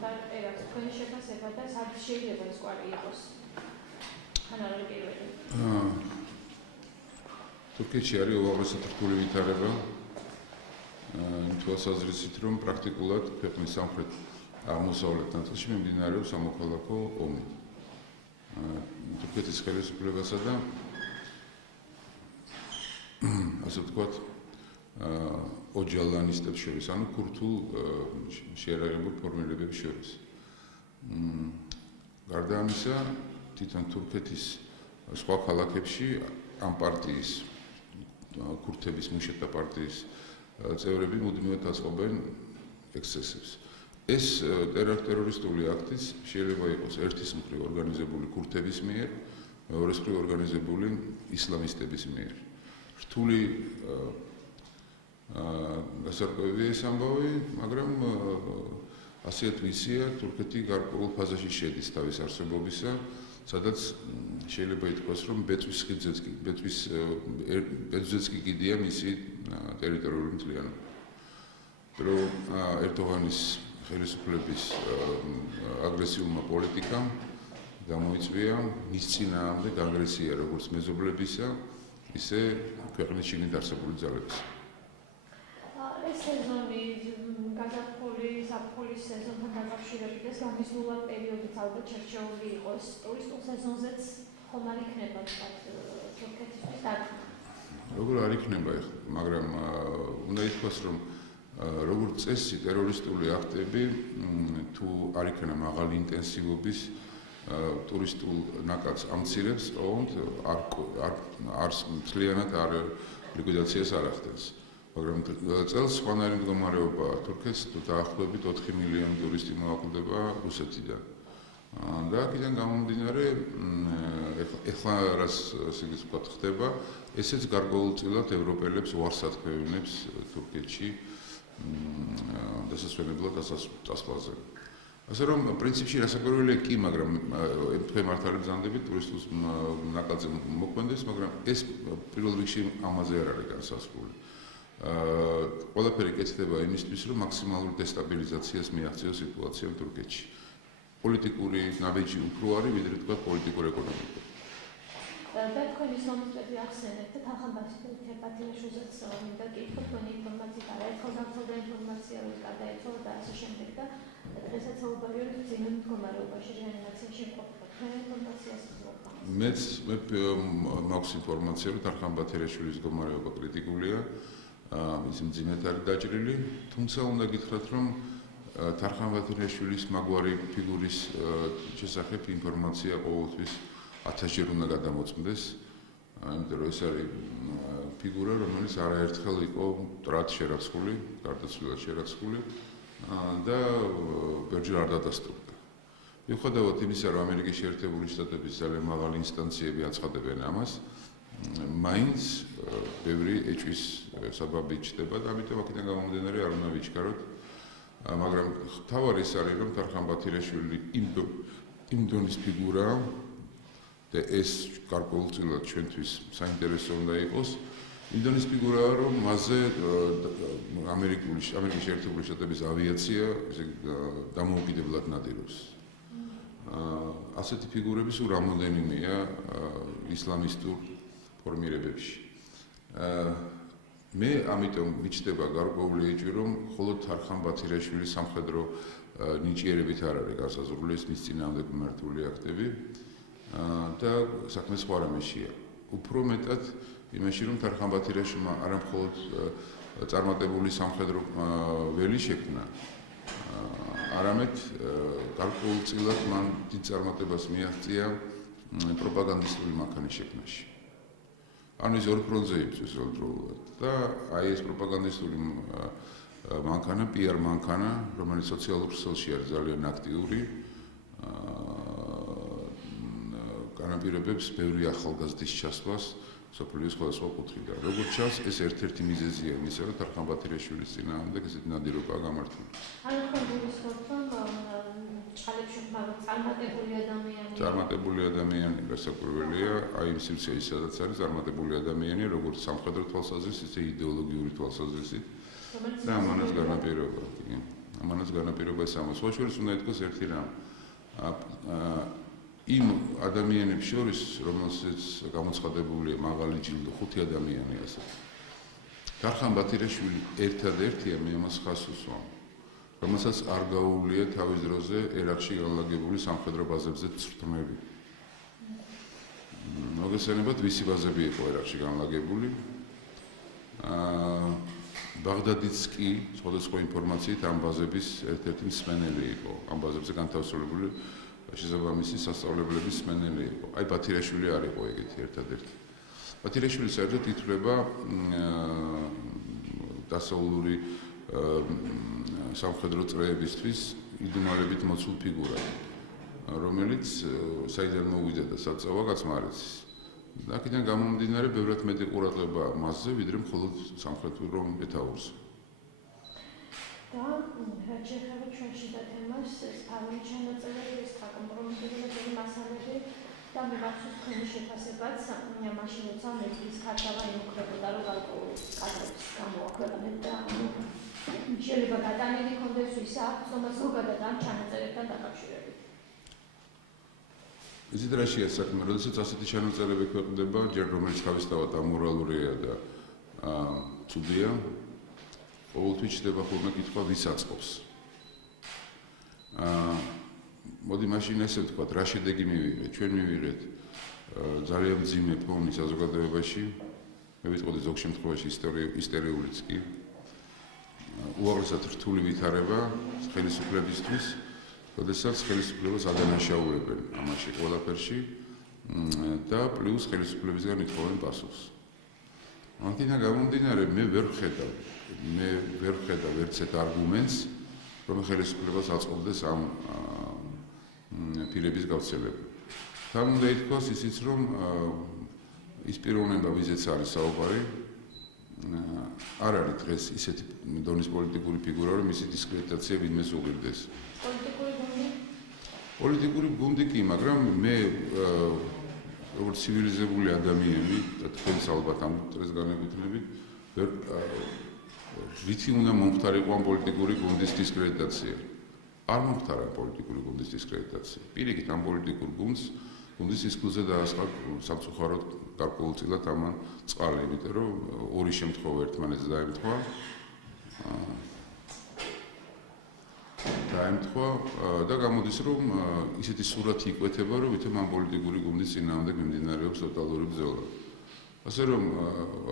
და ერაც თქვენი შეფასება და სად შეიძლება ეს კვალი იყოს? ან არ არის პირველი? თურქეთში არის უაღრესად რთული ვითარება. იმ თვალსაზრისით, რომ პრაქტიკულად ქვეყნის სამხრეთ აღმოსავლეთ ნაწილში მიმდინარეობს სამოქალაქო ომი. თურქეთის ხელისუფლებასა და ასე ვთქვათ, ოჯალანისტებს შორის, ანუ ქურთულ შეერაგებულ ფორმირებებს შორის. გარდა ამისა, თვითონ თურქეთის სხვა ქალაქებში ამ პარტიის ქურთების მუშათა პარტიის წევრები მუდმივად აწყობენ ექსცესებს. ეს ტერორისტული აქტიც შეიძლება იყოს ერთის მხრივ ორგანიზებული ქურთების მიერ, მეორეს მხრივ ორგანიზებული ისლამისტების მიერ. რთული გასარკვევია ეს ამბავი, მაგრამ ასეთ ვიზია თურქეთი გარკვეულ ფაზაში შედის თავის არსებობისა, სადაც შეიძლება ითქვას, რომ ბეწვზეც კი კიდია მისი ტერიტორიული მთლიანობა. რომ ერდოღანის ხელისუფლების აგრესიულმა პოლიტიკამ გამოიწვია მის წინააღმდეგ აგრესია როგორც მეზობლებისა, ისე ქვეყნის შიგნით არსებული ძალების. ეს სეზონი გაზაფხული, ზაფხულის სეზონთან დაკავშირებით ეს გამიზნულად პერიოდიც ალბათ შერჩეული იყოს. ტურისტულ სეზონზეც ხომ არ იქნება თურქეთისთვის დარტყმა? როგორ არ იქნება ეხლა, მაგრამ უნდა ითქვას, რომ როგორც წესი ტერორისტული აქტები თუ არ იქნება მაღალი ინტენსივობის ტურისტულ ნაკადს ამცირებს, ოღონდ არ მთლიანად არ ლიკვიდაციას არ ახდენს. მაგრამ წელს სხვანაირი მდგომარეობა თურქეთს დაახლოებით 4 მილიონი ტურისტი მოაკვდება რუსეთიდან. და აქედან გამომდინარე, ეხლა რაც ასე ვთქვათ ხდება, ესეც გარკვეულწილად ევროპელებს უარს ათქვევინებს თურქეთში დასასვენებლად დასასვლელზე. ასე რომ პრინციპში რასაკვირველია კი, მაგრამ თქვენ მართალი ბრძანდებით ტურისტულ ნაკადზე მოქმედებს, მაგრამ ეს პირველ რიგში ამაზე არ არის განსაზღვრული. ყველაფერი კეთდება იმისთვის, რომ მაქსიმალური დესტაბილიზაციას მიაღწიოს სიტუაცია თურქეთში. პოლიტიკური ნაბიჯი უფრო არის, ვიდრე თქვა პოლიტიკურ-ეკონომიკური. და თქვენ ისლამისტები ახსენეთ და თანხამბათილაშვილზეც მინდა კითხო თქვენი ინფორმაციით არაერთხელ დამცველდა ინფორმაცია, რომ გადაეცვალა და ასე შემდეგ და დღესაც საუბარია ძიმე მდგომარეობაში რეანიმაციაში იმყოფება. თქვენ ინფორმაციას ძლობა? მეც მაქვს ინფორმაცია, რომ თანხამბათილაშვილის მდგომარეობა კრიტიკულია, ის მძიმედ არის დაჭრილი, თუმცა უნდა გითხრათ, რომ თანხამბათილაშვილის მაგვარი ფიგურის შესახებ ინფორმაცია ყოველთვის 1000 ჯერ უნდა გადამოწმდეს, იმიტომ რომ ეს არის ფიგურა, რომელიც არაერთხელ იყო მტრად შერაცხული, გარდაცვლილად შერაცხული და ბევრჯერ არ დადასტურდა. მიუხედავად იმისა, რომ ამერიკის შეერთებული შტატების ძალიან მაღალი ინსტანციები აცხადებენ ამას, მაინც ბევრი ეჭვის საბაბი ჩნდება და ამიტომ აქედან გამომდინარე არ უნდა ვიჩქაროთ, მაგრამ თავარი ის არის, რომ თანხამბათილაშვილი იმ დონის ფიგურაა და ეს გარკვეულწილად ჩვენთვის საინტერესო უნდა იყოს. იმ დონის ფიგურაა, რომ მასზე ამერიკის შეერთებული შტატების ავიაცია დამოუკიდებლად ნადირობს. ასეთი ფიგურები სულ რამოდენიმეა ისლამისტურ ფორმირებებში. მე ამიტომ მიჩნდება გარკვეული ეჭვი, რომ მხოლოდ თანხამბათილაშვილის სამხედრო ნიჭიერებით არ არის განსაზღვრული ეს მის წინააღმდეგ მიმართული აქტები და საქმე სხვა რამეშია. უფრო მეტად იმაში, რომ თანხამბათილაშვილმა არა მხოლოდ წარმატებული სამხედრო ველი შექმნა, არამედ გარკვეულწილად მან დიდ წარმატებას მიაღწია პროპაგანდისტული მანქანის შექმნაში. ანუ ის ორ ფრონტზე იბრძვის ერთდროულად და აი ეს პროპაგანდისტული მანქანა, PR მანქანა, რომელიც სოციალურ ქსელში არის ძალიან აქტიური, განაპირობებს ბევრი ახალგაზრდის ჩასვლას სოფლის სხვადასხვა კუთხიდან. როგორც ჩანს, ეს ერთ-ერთი მიზეზია იმისა, რომ თანხამბათილაშვილის წინააღმდეგ ესეთი ნადირობაა გამართული. ანუ თქვენ გულისხმობთ, რომ ჭალებში წარმატებული ადამიანი გასაკვირველია, აი იმ სივრცეში, სადაც არის წარმატებული ადამიანი, როგორც სამხედრო თვალსაზრისით, ისე იდეოლოგიური თვალსაზრისით და ამანაც განაპირობა. ამანაც განაპირობა სამოს. სხვა შორის უნდა ითქვას ერთი რამ. იმ ადამიანებს შორის, რომელსაც გამოცხადებულია მაღალი ჯილდო, 5 ადამიანია ასე. თარხან ბათირაშვილი ერთადერთია, მე ამას ხაზს უსვამ, რომელსაც არ გაუვლია თავის დროზე ერაყში განლაგებული სამხედრო ბაზებზე წვრთნები. მოგესალმებათ, ვისი ბაზები იყო ერაყში განლაგებული. ბაღდადიც კი სხვადასხვა ინფორმაციით ამ ბაზების ერთ-ერთი მსმენელი იყო. ამ ბაზებზე განთავსებული შესაბამისი სასწავლებლების მსმენელი იყო. აი ბათირაშვილი არ იყო ეგეთი ერთადერთი. ბათირაშვილი საერთოდ ითვლება დასავლური სამხედრო წრეებისთვის იდუმალებით მოცულ ფიგურად, რომელიც საიდან მოვიდა და საწავა გაცმარიცის. აქედან გამომდინარე, ბევრად მეტი ყურადღება მასზე, ვიდრე მხოლოდ სამხედრო მეთაურზე. და რაც შეეხება ჩვენ შიდა თემას, ეს თავი ჩანაწერები, ეს საკომპრომიტებიანი მასალები და მიღწევს თქვენი შეფასებაც, მაშინ როცა მეტის ქართავა იმუქრებოდა, რომ გარკვეულ კადრებს გამოაქვეყნეთ და შეიძლება გადანილი კონდეს ვის აქვს, რომ ზოგადად ამ ჩანაწერებთან დაკავშირებით. იცით რა შეა საქმე, როდესაც ასეთი ჩანაწერები ქვეყნდება, ჯერ რომელიც თავისთავად ამორალურია და ცუდია, ყოველთვის ჩდება ხოლმე კითხვა, ვის აწყობს. მოდი მაშინ ესე ვთქვათ, რა შედეგი მივიღეთ? ჩვენ მივიღეთ ძალიან მძიმე ფონი საზოგადოებაში, მე ვიტყოდი ზოგ შემთხვევაში ისტორიულიც კი. უაღრესად რთული ვითარება ხელისუფლებისთვის, როდესაც ხელისუფლებას ადანაშაულებენ ამაში ყველაფერში და პლუს ხელისუფლებისგან ითხოვენ პასუხს. აქედან გამომდინარე, მე ვერ ვხედავ ერთ არგუმენტს, რომ ხელისუფლებას აწყობდეს ამ პირების გავრცელება. თან უნდა ითქვას ისიც, რომ ის პიროვნება, ვიზეც არის საუბარი, არ არის დღეს ისეთი დონის პოლიტიკური ფიგურა, რომ მისი დისკრედიტაცია ვინმეს უღირდეს. პოლიტიკური გუნდი კი, მაგრამ მე როგორც ცივილიზებული ადამიანი და თქვენს ალბათ ამ დღეს განეკუთვნებით, რითი უნდა მომხდარიყო ამ პოლიტიკური გუნდის დისკრედიტაცია. არ მომხდარა პოლიტიკური გუნდის დისკრედიტაცია. პირიქით ამ პოლიტიკურ გუნდის სისქულზე დაასხა სამწუხაროდ გარკვეულწილად ამან წყალი, იმიტომ რომ ორი შემთხვევა ერთმანეთს დაემთხვა და გამოდის, რომ ისეთი სურათი იკვეთება, რომ ვითომ ამ პოლიტიკური გუნდის წინააღმდეგ მიმდინარეობს ტოტალური ბრძოლა. ასე რომ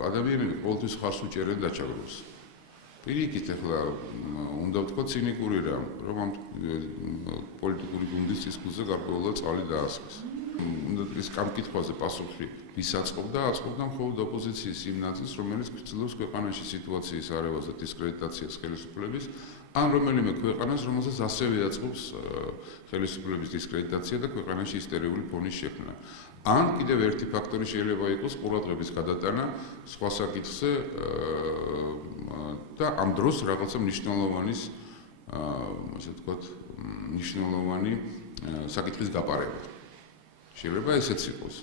ადამიანები ყოველთვის ხარს უჭერენ დაჩაგროს. პირიქით ახლა უნდა ვთქვათ ცინიკური რამ, რომ ამ პოლიტიკური გუნდის სისქულზე გარკვეულად წყალი დაასხეს. უნდა ის კითხვაზე პასუხი ვის აწყობდა მხოლოდ ოპოზიციის იმ ნაწილს, რომელიც ცდილობს ქვეყანაში სიტუაციის არევას და დისკრედიტაციას ხელისუფლების, ან რომელიმე ქვეყანას, რომელსაც ასევე აწყობს ხელისუფლების დისკრედიტაცია და ქვეყანაში ისტერიული ფონის შექმნა. ან კიდევ ერთი ფაქტორი შეიძლება იყოს ყურადღების გადატანა სხვა საკითხზე და ამ დროს რაღაცა მნიშვნელოვანი საკითხის გაპარება. შეიძლება ესეც იყოს.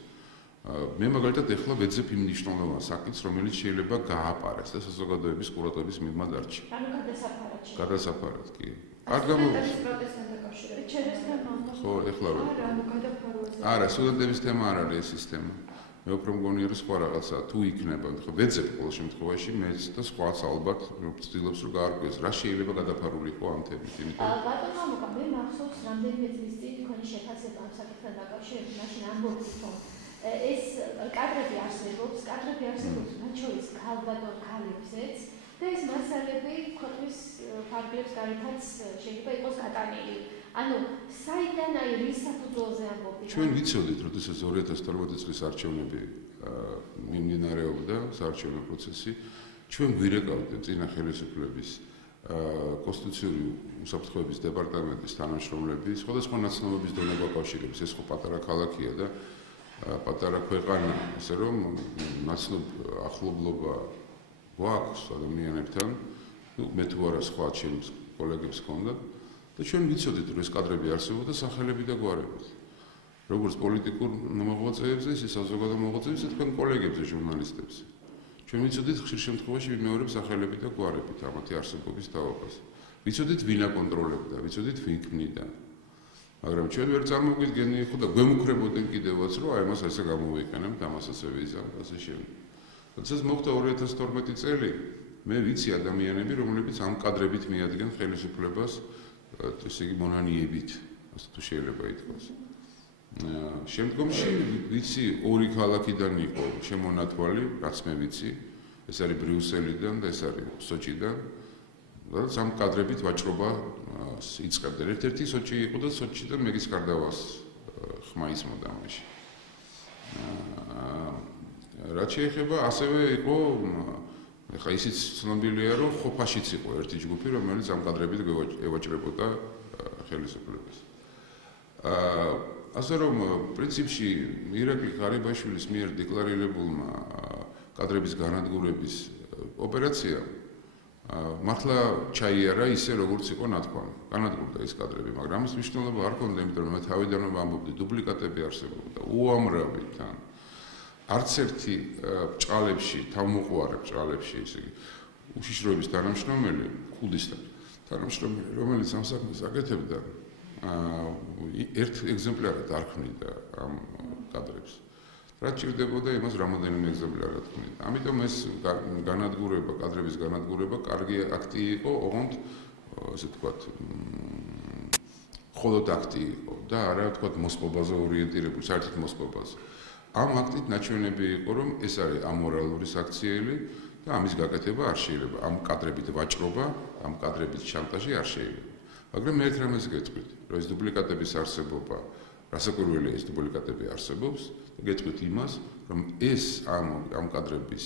მე მაგალითად ეხლა ვეძებ იმ მნიშვნელოვან საკითხს, რომელიც შეიძლება გააპარეს და საზოგადოების ყურადღების მიღმა დარჩი. ანუ გადასაფარად კი. არ გამოდის. ხო, ეხლა რა. არა, სტუდენტების თემა არ არის ეს თემა. მე უფრო მგონია რომ სხვა რაღაცა თუ იქნება, ხო, ვეძებ ყოველ შემთხვევაში მეც და სხვაც ალბათ ვცდილობს რომ გაარკვიოს რა შეიძლება გადაფარული იყო ამ თემით, იმიტომ რომ ბატონო მოკა მე მახსოვს რამდენიმე წლის წინ თქვენი შეფასება ამ საკითხთან დაკავშირებით, მაშინ ამბობთ რომ ეს კადრები არსებობს, მათ შორის ქალბატონ ქალებზეც და ეს მასალები ქვეყნის ფარგლებს გარეთაც შეიძლება იყოს გატანილი. ანუ საიდან რის საფუძველზე ამბობთ? ჩვენ ვიცოდით, როდესაც 2012 წლის არჩევნები მიმდინარეობდა, საარჩევნო პროცესი, ჩვენ გვირეკავთ წინა ხელისუფლების კონსტიტუციური უსაფრთხოების დეპარტამენტის თანამშრომლები, სხვადასხვა ნაცნობების დონე გვაკავშირებს, ეს ხო პატარა ქალაქია და პატარა ქვეყანა, ასე რომ ნაცნობ ახლობლობა გვაქვს ადამიანებთან, მე თუ არა სხვა ჩემს კოლეგებს ჰქონდათ და ჩვენ ვიცოდით, რომ ეს კადრები არსებობდა სახელები და გვარებით. როგორც პოლიტიკურ მოღვაწეებზე, ისე საზოგადო მოღვაწეებზე, თქვენ კოლეგებზე, ჟურნალისტებზე. ჩვენ ვიცოდით ხშირ შემთხვევაში ვიმეორებ სახელები და გვარებით ამათი არსებობის თავობას. ვიცოდით ვინ აკონტროლებდა, ვიცოდით ვინ ქმნიდა. მაგრამ ჩვენ ვერ წარმოვიდგენი ხო და გვემუქრებოდნენ კიდევაც რომ აი მას ესე გამოვიყენებთ, ამასაც ვიზამთ ასე შემდეგ. როდესაც მოხდა 2012 წელი, მე ვიცი ადამიანები, რომლებიც ამ კადრებით მიადგენ ხელისუფლებას, ესე იგი მონანიებით, ასე თუ შეიძლება ითქვას. შემდგომში ვიცი ორი ქალაქიდან იყო შემონათვალი, რაც მე ვიცი, ეს არის ბრიუსელიდან და ეს არის სოჭიდან. და ამ კადრებით ვაჭრობა იწყებდნენ. ერთ-ერთი სოჭი იყო და სოჭიდან მეგის კარდავას ხმა ისმოდა ამაში. რაც შეეხება, ასევე იყო, ეხლა ისიც ცნობილია, რომ ხოფაშიც იყო ერთი ჯგუფი, რომელიც ამ კადრებით ევაჭრებოდა ხელისუფლებას. ასე რომ, პრინციპში ირაკლი ღარიბაშვილის მიერ დეკლარირებულმა კადრების განადგურების ოპერაცია მართლა ჩაიარა ისე როგორც იყო ნათქვამი. განადგურდა ეს კადრები, მაგრამ ამის მნიშვნელობა არ ჰქონდა, იმიტომ რომ მე თავიდანვე ვამბობდი, დუპლიკატები არსებობდა, უამრავი თან. არც ერთი ბჭყალებში, თავმოყვარე ბჭყალებში, ესე იგი, უშიშროების თანამშრომელი, ხუდისთან თანამშრომელი, რომელიც ამ საქმეს აკეთებდა, ერთ ეგზემპლარად არ ქმნიდა ამ კადრებს. რაც ჭირდებოდა იმას რამოდენიმე ეგზემპლარად ქმნიდა. ამიტომ ეს განადგურება, კადრების განადგურება კარგი აქტი იყო, ოღონდ ასე ვთქვათ, მხოლოდ აქტი იყო და არა ვთქვათ მოსპობაზე ორიენტირებული, საერთოდ მოსპობაზე. ამ აქტით ნაჩვენები იყო, რომ ეს არის ამორალური საქციელი და ამის გაკეთება არ შეიძლება. ამ კადრებით ვაჭრობა, ამ კადრებით შანტაჟი არ შეიძლება. მაგრამ მე ერთ რამეს გეტყვით, რომ ეს დუპლიკატების არსებობა, რასაკვირველია ეს დუპლიკატები არსებობს და გეტყვით იმას, რომ ეს ამ კადრების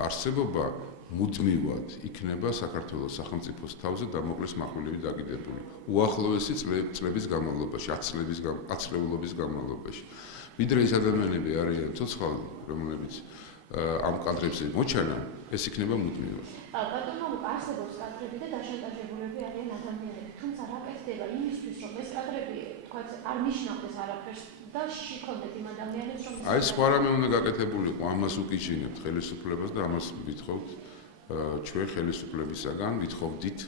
არსებობა მუდმივად იქნება საქართველოს სახელმწიფოს თავზე დამოკლეს מחვილებით დაკიდებული. უახლოესი წლების განმავლობაში, 10 წლების განმავლობაში. ვიდრე ის ადამიანები არიან ცოცხალი, რომლებიც ამ კადრებზე მოჩანა, ეს იქნება მუდმივად. ბატონო, არსებობს კადრები და დაშანტაჟებულები არიან ადამიანები, თუმცა რა კეთდება იმისთვის, რომ ეს კადრები, თქვათ, არ ნიშნავდეს არაფერს და შიქონდეთ იმ ადამიანებს, რომ აი სხვა რამე უნდა გაკეთებულიყო, ამას უკიჩინებთ ხელისუფლებას და ამას ვითხოვთ ჩვენ ხელისუფლებისაგან, ვითხოვდით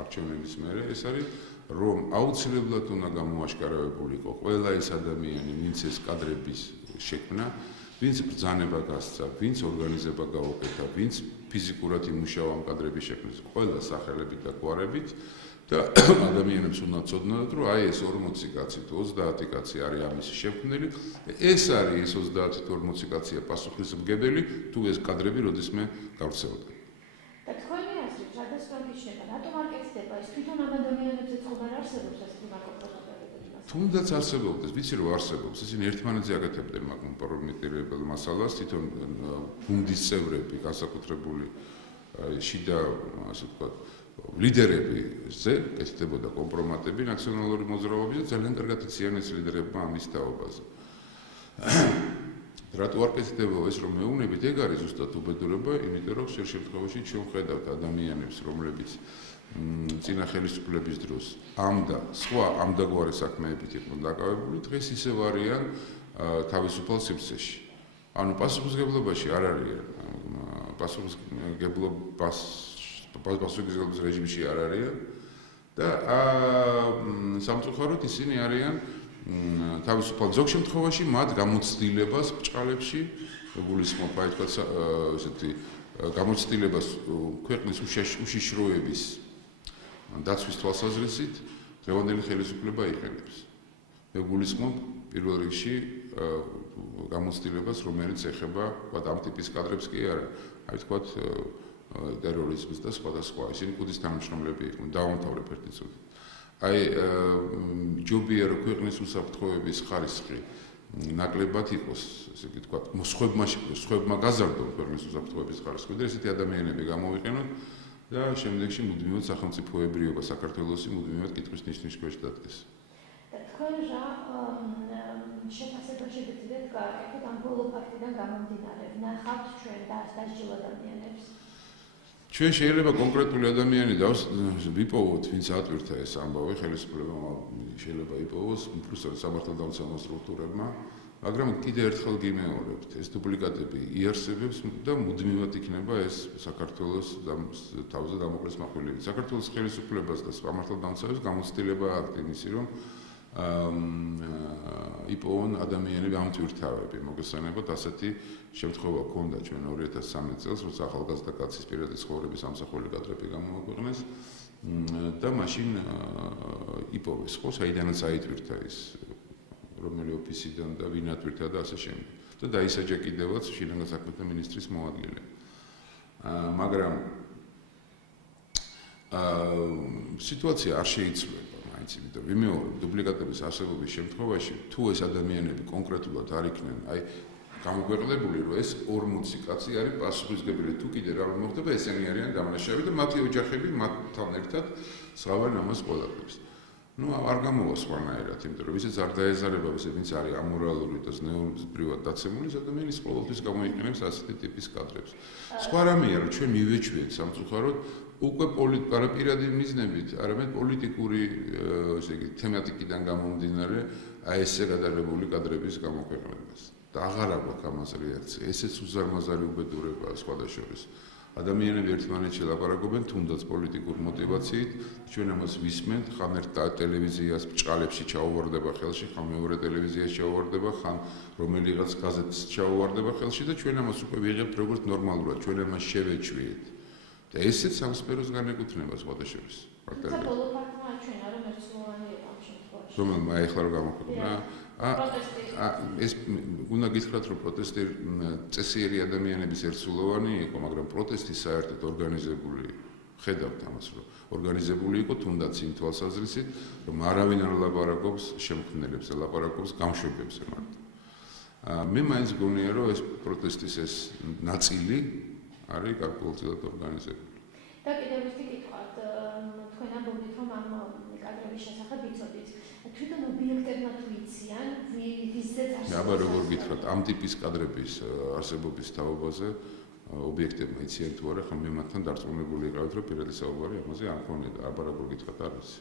არჩევნების მერე, ეს არის რომ აუცილებლად უნდა გამოაშკარავებულიყო ყველა ეს ადამიანი, ვინც ეს კადრების შექმნა, ვინც ბრძანება გასცა, ვინც ორგანიზება გაუკეთა, ვინც ფიზიკურად იმუშავა ამ კადრების შექმნის, ყველა სახელებით და გვარებით და ადამიანებს უნდა ცოდნოდათ, რომ აი ეს 40 კაცი თუ 30 კაცი არის ამის შექმნელი, ეს არის ეს 30-40 კაცია პასუხისმგებელი, თუ ეს კადრები როდესმე გავრცელდა. და თქვენი აზრით, რადგან გიჩნდება, რატომ არ კეთდება ეს თვითონ ამ ადამიანებზე ხომ არ არსებობს ეს კომპრომიტირებელი? თუნდაც არსებობდეს, ვიცი რომ არსებობს, ისინი ერთმანეთზე აკეთებდნენ მაგ კომპრომიტირებელ მასალას, თვითონ გუნდის წევრები, განსაკუთრებული შიდა, ასე ვთქვათ, ლიდერებზე კეთდებოდა კომპრომატები ნაციონალური მოძრაობის და ძალიან კარგად იციან ეს ლიდერებმა ამის თაობაზე. რატო არ კეთდება ეს რომ მეუნებით, ეგ არის ზუსტად უბედურება, იმიტომ რომ ხშირ შემთხვევაში ჩვენ ხედავთ ადამიანებს, რომლებიც წინა ხელისუფლების დროს ამ და სხვა ამდაგვარი საქმეებით იყვნენ დაკავებული, დღეს ისევ არიან თავისუფალ სივრცეში. ანუ პასუხისმგებლობაში არ არიან, პასუხისმგებლობის რეჟიმში არ არიან და სამწუხაროდ ისინი არიან თავისუფალ ზოგ შემთხვევაში მათ გამოცდილებას ბჭყალებში გულისხმობ, აი თქვა ესეთი გამოცდილებას ქვეყნის უშიშროების დაცვის თვალსაზრისით დღევანდელი ხელისუფლება იყენებს. მე გულისხმობ პირველ რიგში გამოცდილებას, რომელიც ეხება ამ ტიპის კადრებს კი არა, აი თქვა ტერორიზმის და სხვადასხვა. ისინი კუდის თანამშრომლები იყვნენ, დაუმთავრებ ერთი წუთი. აი ჯობია რომ ქვეყნის უსაფრთხოების ხარისხი ნაკლებად იყოს, ესე იგი თქვა, სხვებმა გაზარდონ ქვეყნის უსაფრთხოების ხარისხი, და ესეთი ადამიანები გამოვიყენოთ და შემდეგში მუდმივად სახელმწიფოებრიობა საქართველოსი მუდმივად კითხვის ნიშნის ქვეშ დადგეს. და თქვენ რა შეფასება შეგიძლიათ გააკეთოთ ამ ბოლო ფაქტიდან გამომდინარე, ნახავთ ჩვენ დასჯილ ადამიანებს? ჩვენ შეიძლება კონკრეტული ადამიანი ვიპოვოთ, ვინც ატვირთა ეს ამბავი, ხელისუფლებამ შეიძლება იპოვოს, უბრალოდ სამართალდამცავ სტრუქტურებმა, მაგრამ კიდევ ერთხელ გიმეორებთ, ეს დუპლიკატები იარსებებს და მუდმივად იქნება ეს საქართველოს თავზე დამოკლეს მაყვილებით. საქართველოს ხელისუფლებას და სამართალდამცავებს გამოცდილება აქვს იმისი, რომ იპოვონ ადამიანები ამ თვირთავები. მოგესალმებათ, ასეთი შემთხვევა ჰქონდა ჩვენ 2013 წელს, როცა ახალგაზრდა კაცის პირადი ცხოვრების ამსახველი კადრები გამოაქვეყნეს და მაშინ იპოვეს, ხო, საიდანაც აიტვირთა ის რომელი ოფისიდან და ვინ ატვირთა და ასე შემდეგ. და დაისაჯა კიდევაც შინაგან საქმეთა მინისტრის მოადგილე. მაგრამ სიტუაცია არ შეიცვლება. იმიტომ რომ ვიმეორებ დუპლიკატების არსებობის შემთხვევაში თუ ეს ადამიანები კონკრეტულად არ იქნენ აი გამოგვეყლებული რომ ეს 40 კაცი არის პასუხისმგებელი თუ კიდე რა მოხდება ესენი არიან დამნაშავე და მათი ოჯახები მათთან ერთად ზღავენ ამას ყველაფერს. ნუ არ გამოვა სხვანაირად, იმიტომ რომ ისიც არ დაეზარება ვინც არის ამორალური და ზნეობრივად დაცემული ადამიანის ყოველთვის გამოიყენებს ასეთი ტიპის კადრებს. სხვა რამეა რომ ჩვენ მივეჩვიეთ სამწუხაროდ უკვე პირადი მიზნებით, არამედ პოლიტიკური, ესე იგი, თემატიკიდან გამომდინარე, აი ესე გადაღებული კადრების გამოქვეყნებას. და აღარ აქვს ამას რეაქცია. ესეც უზარმაზარი უბედურებაა სხვადასხვა. ადამიანები ერთმანეთს ელაპარაკობენ თუნდაც პოლიტიკურ мотивაციით, ჩვენ ამას ვისმენთ, ხან ერთ ტელევიზიას ბჭყალებში ჩაუვარდება ხელში, ხან მეორე ტელევიზიას ჩაუვარდება, ხან რომელიღაც გაზეთს ჩაუვარდება ხელში და ჩვენ ამას უკვე ვიღებთ როგორც ნორმალურად, ჩვენ ამას შევეჩვიეთ. და ესეც სამსპეროს განეკუთვნება სხვადასხვა. თუმცა ბოლო ფაქტმა აჩვენა, რომ ერთსულოვანი იყო ამ შემთხვევაში. რომელმა ეხლა რომ გამოქვეყნა ეს უნდა გითხრათ, რომ პროტესტი წესიერი ადამიანების ერთსულოვანი იყო, მაგრამ პროტესტი საერთოდ ორგანიზებული, ხედავთ ამას, რომ ორგანიზებული იყო თუნდაც იმ თვალსაზრისით, რომ არავინ არ ლაპარაკობს შემქმნელებს, ლაპარაკობს გამშვებებს მარტო. მე მაინც გონია, რომ ეს პროტესტის ეს ნაწილი არის გარკვეულწილად ორგანიზებული. და კიდევ ერთი კითხვა, თქვენ ამბობთ, რომ ამ კადრების შესახებ იცოდით. თვითონ ობიექტებმა თუ იციან, ვიზეც არსებობს. აბა როგორ გითხრათ, ამ ტიპის კადრების არსებობის თაობაზე ობიექტებმა იციან თუ არა, ხომ მე მათთან დარწმუნებული იყავით, რომ პირადი საუბარი ამაზე არ ქონია და აბა როგორ გითხრათ, არ ვიცი.